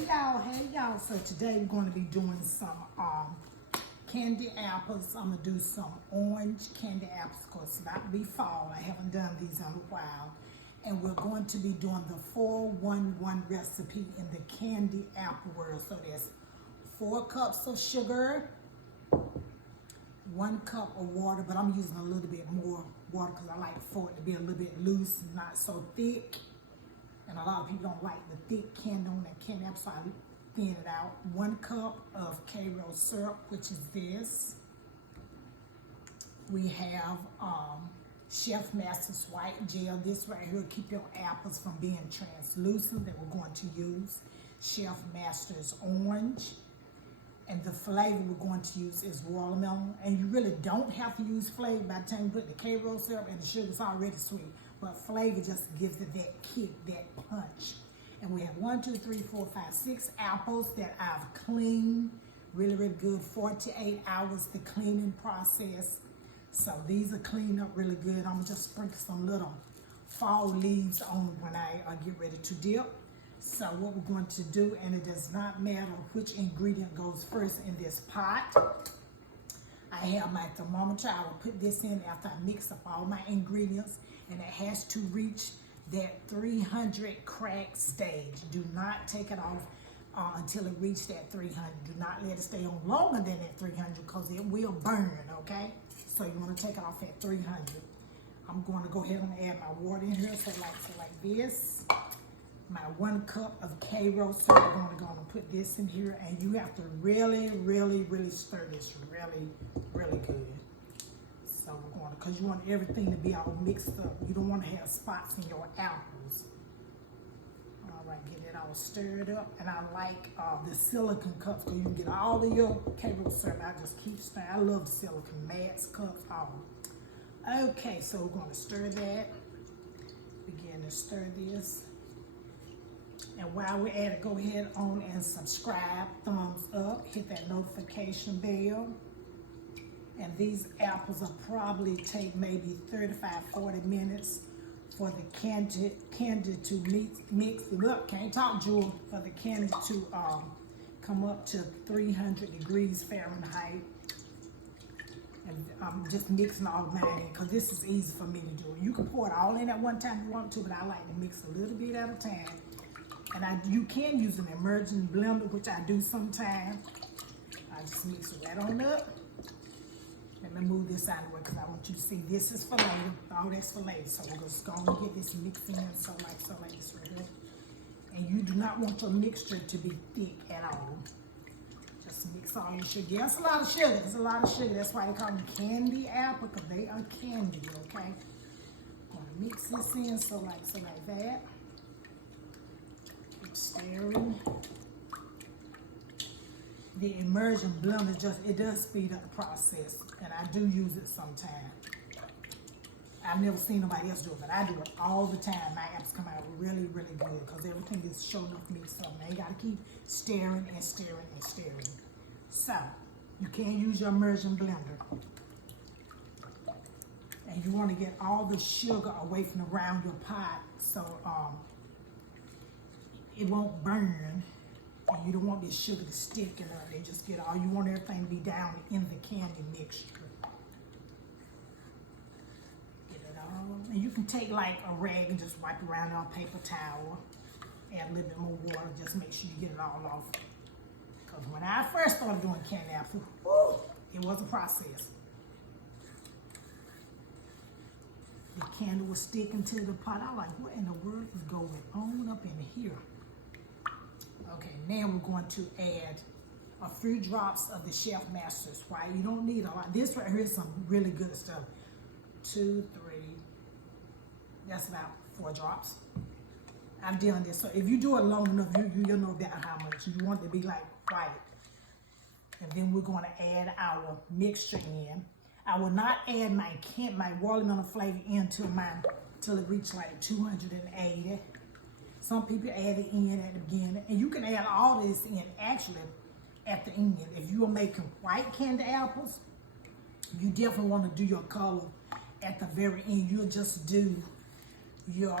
Hey y'all. So today we're going to be doing some candy apples. I'm gonna do some orange candy apples because it's about to be fall. I haven't done these in a while. And we're going to be doing the 4-1-1 recipe in the candy apple world. So there's 4 cups of sugar, 1 cup of water, but I'm using a little bit more water because I like for it to be a little bit loose, not so thick. And a lot of people don't like the thick candy on that candy apple, so I thin it out. 1 cup of Karo syrup, which is this. We have Chef Master's white gel. This right here will keep your apples from being translucent that we're going to use. Chef Master's orange. And the flavor we're going to use is watermelon. And you really don't have to use flavor by the time you put the Karo syrup and the sugar's already sweet. But flavor just gives it that kick, that punch. And we have 1, 2, 3, 4, 5, 6 apples that I've cleaned. Really, really good. 48 hours the cleaning process. So these are cleaned up really good. I'm gonna just sprinkle some little fall leaves on them when I get ready to dip. So what we're going to do, and it does not matter which ingredient goes first in this pot. I have my thermometer. I will put this in after I mix up all my ingredients, and it has to reach that 300 crack stage. Do not take it off until it reaches that 300. Do not let it stay on longer than that 300 because it will burn, okay? So you want to take it off at 300. I'm going to go ahead and add my water in here, so like this. My 1 cup of Karo syrup. I'm going to put this in here, and you have to really, really, really stir this really, really good. So we're going to, because you want everything to be all mixed up. You don't want to have spots in your apples. All right, get it all stirred up. And I like the silicone cups because you can get all of your Karo syrup. I just keep stirring. I love silicone, mats, cups, all. Okay, so we're going to stir that. Begin to stir this. And while we're at it, go ahead on and subscribe, thumbs up, hit that notification bell. And these apples will probably take maybe 35-40 minutes for the candy to mix up. Can't talk, Jewel. For the candy to come up to 300 degrees Fahrenheit. And I'm just mixing all of mine in because this is easy for me to do. You can pour it all in at one time if you want to, but I like to mix a little bit at a time. And you can use an emerging blender, which I do sometimes. I just mix it right on up. Let me move this out of the way because I want you to see this is for later. All that's for later. So we're just going to get this mixed in so like this right here. And you do not want your mixture to be thick at all. Just mix all your sugar. Yeah, it's a lot of sugar. It's a lot of sugar. That's why they call them candy apple, because they are candy, okay? I'm going to mix this in so like that. Stirring. The immersion blender it does speed up the process, and I do use it sometimes. I've never seen nobody else do it, but I do it all the time. My apples come out really, really good because everything is showing enough mixed up. Now you gotta keep stirring and stirring and stirring. So you can use your immersion blender, and you want to get all the sugar away from around your pot, so it won't burn, and you don't want this sugar to stick in there. They just get all, you want everything to be down in the candy mixture. Get it all, and you can take like a rag and just wipe around on a paper towel, add a little bit more water, just make sure you get it all off. Because when I first started doing candy apples, it was a process. The candy was sticking to the pot. I like, what in the world is going on up in here? Okay, now we're going to add a few drops of the Chef Master's white. You don't need a lot. This right here is some really good stuff. 2, 3, that's about 4 drops. I've done this. So if you do it long enough, you'll know about how much. You want it to be like white. And then we're going to add our mixture in. I will not add my watermelon flavor into mine till it reaches like 280. Some people add it in at the beginning, and you can add all this in actually at the end. If you are making white candy apples, you definitely want to do your color at the very end. You'll just do your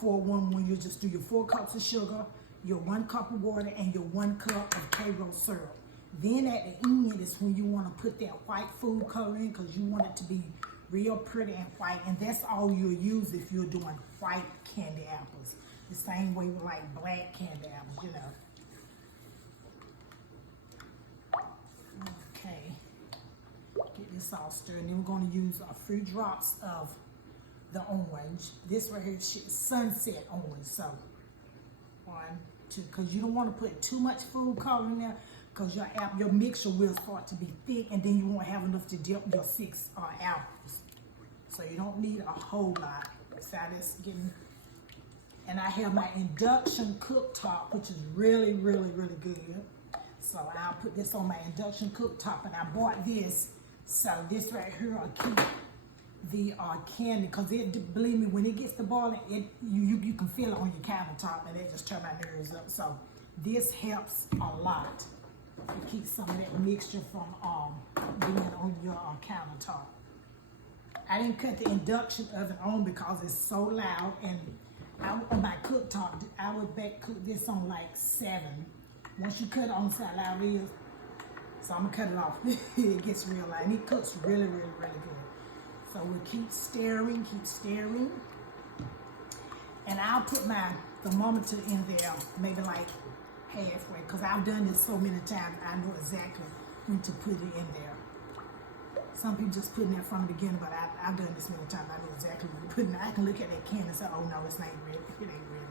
4-1-1. You'll just do your 4 cups of sugar, your 1 cup of water and your 1 cup of Karo syrup. Then at the end is when you want to put that white food color in, because you want it to be real pretty and white, and that's all you'll use if you're doing white candy apples. The same way with like black candy apples, you know. Okay, get this all stirred. And then we're going to use a few drops of the orange. This right here is sunset orange. So 1, 2, because you don't want to put too much food color in there, because your mixture will start to be thick, and then you won't have enough to dip your 6 apples. So you don't need a whole lot. So that's getting, and I have my induction cooktop, which is really, really, really good. So I'll put this on my induction cooktop, and I bought this. So this right here will keep the candy, because believe me, when it gets to boiling, you can feel it on your countertop, and it just turn my nerves up. So this helps a lot. It keeps some of that mixture from being on your countertop. I didn't cut the induction oven on because it's so loud, and on my cooktop, I would cook this on like 7. Once you cut it on, see how loud it is. So I'm gonna cut it off. It gets real loud, and it cooks really, really, really good. So we'll keep stirring, and I'll put my thermometer in there, maybe like halfway, because I've done this so many times. I know exactly when to put it in there. Some people just put it in from the beginning, but I've done this many times. I know exactly when to put it in. I can look at that can and say, oh no, it's not ready. It ain't ready.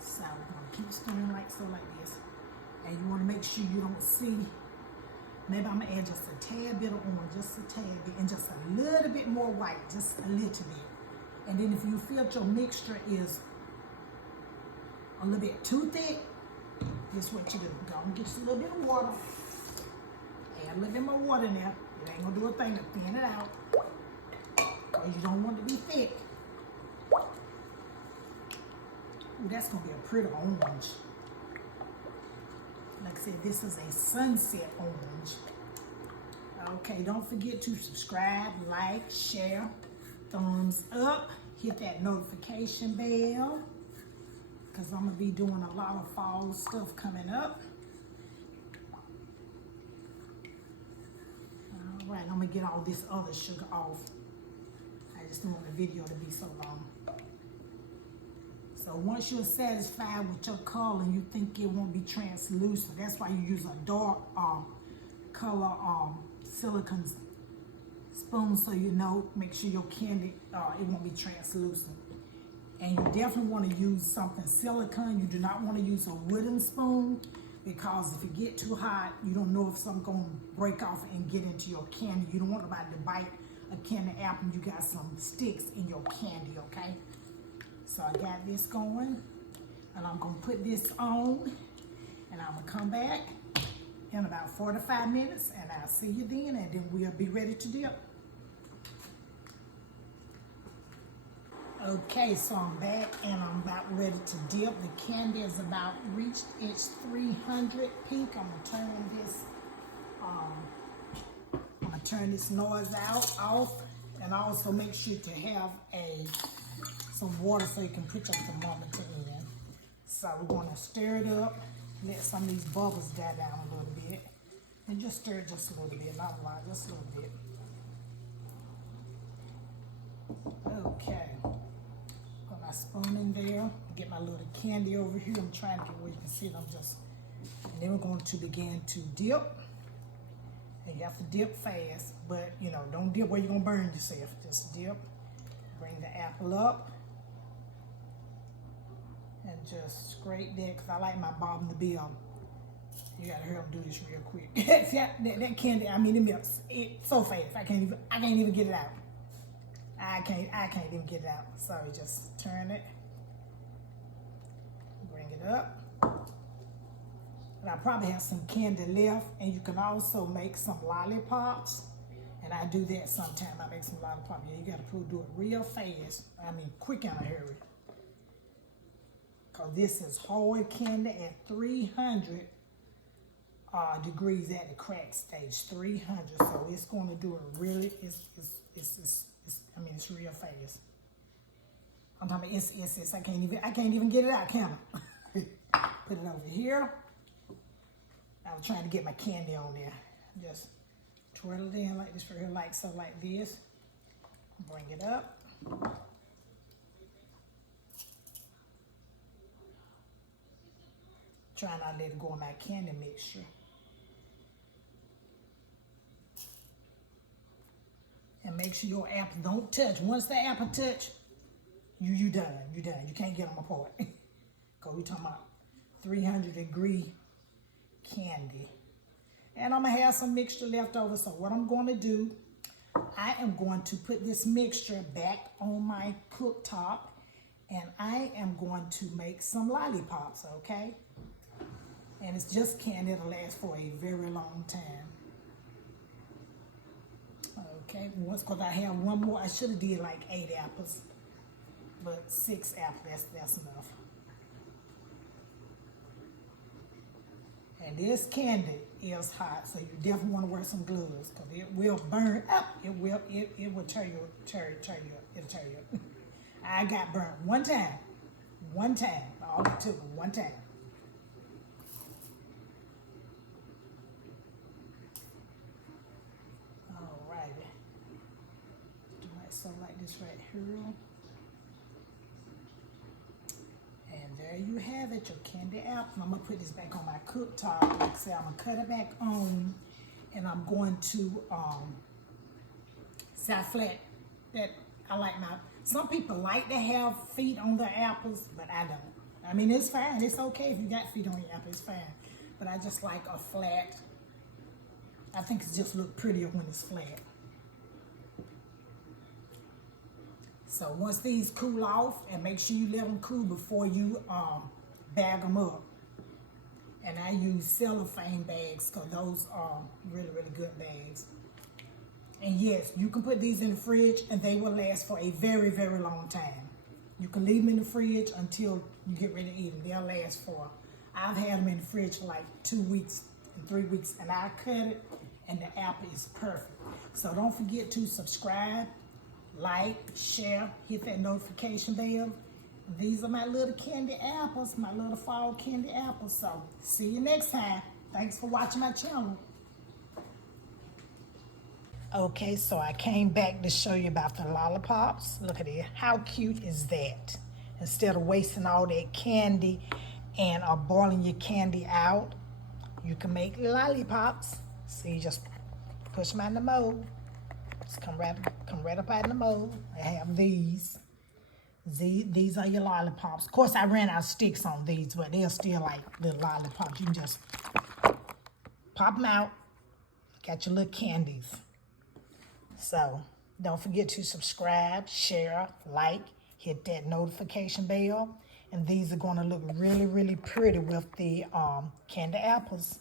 So we're gonna keep stirring like this. And you want to make sure you don't see, maybe I'm gonna add just a tad bit of orange, just a tad bit, and just a little bit more white, just a little bit. And then if you feel your mixture is a little bit too thick, this is what you do. Go and get just a little bit of water. Add a little bit more water in there. It ain't gonna do a thing to thin it out, because you don't want it to be thick. Ooh, that's gonna be a pretty orange. Like I said, this is a sunset orange. Okay, don't forget to subscribe, like, share, thumbs up, hit that notification bell, because I'm going to be doing a lot of fall stuff coming up. All right, I'm going to get all this other sugar off. I just don't want the video to be so long. So once you're satisfied with your color and you think it won't be translucent, that's why you use a dark color silicone spoon, so you know, make sure your candy, it won't be translucent. And you definitely want to use something silicone. You do not want to use a wooden spoon, because if it get too hot, you don't know if something's going to break off and get into your candy. You don't want nobody to bite a candy apple and you got some sticks in your candy, okay? So I got this going, and I'm going to put this on, and I'm going to come back in about 45 minutes, and I'll see you then, and then we'll be ready to dip. Okay, so I'm back, and I'm about ready to dip. The candy is about reached its 300 peak. I'm going to turn this noise off, and also make sure to have some water so you can put your thermometer in. So we're going to stir it up, let some of these bubbles die down a little bit, and just stir it just a little bit, not a lot, just a little bit. Okay, put my spoon in there, get my little candy over here. I'm trying to get where you can see it. And then we're going to begin to dip. And you have to dip fast, but you know, don't dip where you're gonna burn yourself. Just dip, bring the apple up, and just scrape that, because I like my bottom to be You gotta hurry up and do this real quick. See, that candy, I mean, it melts so fast. I can't even get it out. I can't even get it out. So just turn it, bring it up. And I probably have some candy left, and you can also make some lollipops. And I do that sometime. I make some lollipops. Yeah, you gotta do it real fast. I mean, quick in a hurry. Cause this is hard candy at 300 degrees at the crack stage, 300. So it's going to do it really. I mean, it's real fast. I'm talking about it's. I can't even get it out, can I? Put it over here. I was trying to get my candy on there. Just twirl it in like this for here, like so, like this. Bring it up. Try not to let it go in my candy mixture. And make sure your apple don't touch. Once the apple touch, you done. You done. You can't get them apart. Because we're talking about 300-degree candy. And I'm going to have some mixture left over. So what I'm going to do, I am going to put this mixture back on my cooktop. And I am going to make some lollipops, okay? And it's just candy that'll last for a very long time. Okay, once, because I have one more. I should have did like 8 apples. But 6 apples, that's enough. And this candy is hot, so you definitely want to wear some gloves because it will burn up. It will tear you up. It'll tear you up. I got burnt one time. All it took one time. Alrighty. Do like so, like this right here. And there you have it, your candy apple. I'm gonna put this back on my cooktop. Like I said, I'm gonna cut it back on, and I'm going to side flat. That I like my. Some people like to have feet on their apples, but I don't. I mean, it's fine. It's okay if you got feet on your apple. It's fine. But I just like a flat. I think it just look prettier when it's flat. So once these cool off, and make sure you let them cool before you bag them up. And I use cellophane bags because those are really, really good bags. And yes, you can put these in the fridge and they will last for a very, very long time. You can leave them in the fridge until you get ready to eat them. They'll last for, I've had them in the fridge for like 2 weeks and 3 weeks, and I cut it and the apple is perfect. So don't forget to subscribe, like, share, hit that notification bell. These are my little candy apples, my little fall candy apples. So see you next time. Thanks for watching my channel. Okay, so I came back to show you about the lollipops. Look at it. How cute is that? Instead of wasting all that candy and boiling your candy out, you can make lollipops. See, just push them out in the mold. Just come right up out in the mold. I have these. These are your lollipops. Of course, I ran out of sticks on these, but they're still like little lollipops. You can just pop them out. Got your little candies. So don't forget to subscribe, share, like, hit that notification bell. And these are going to look really, really pretty with the candy apples.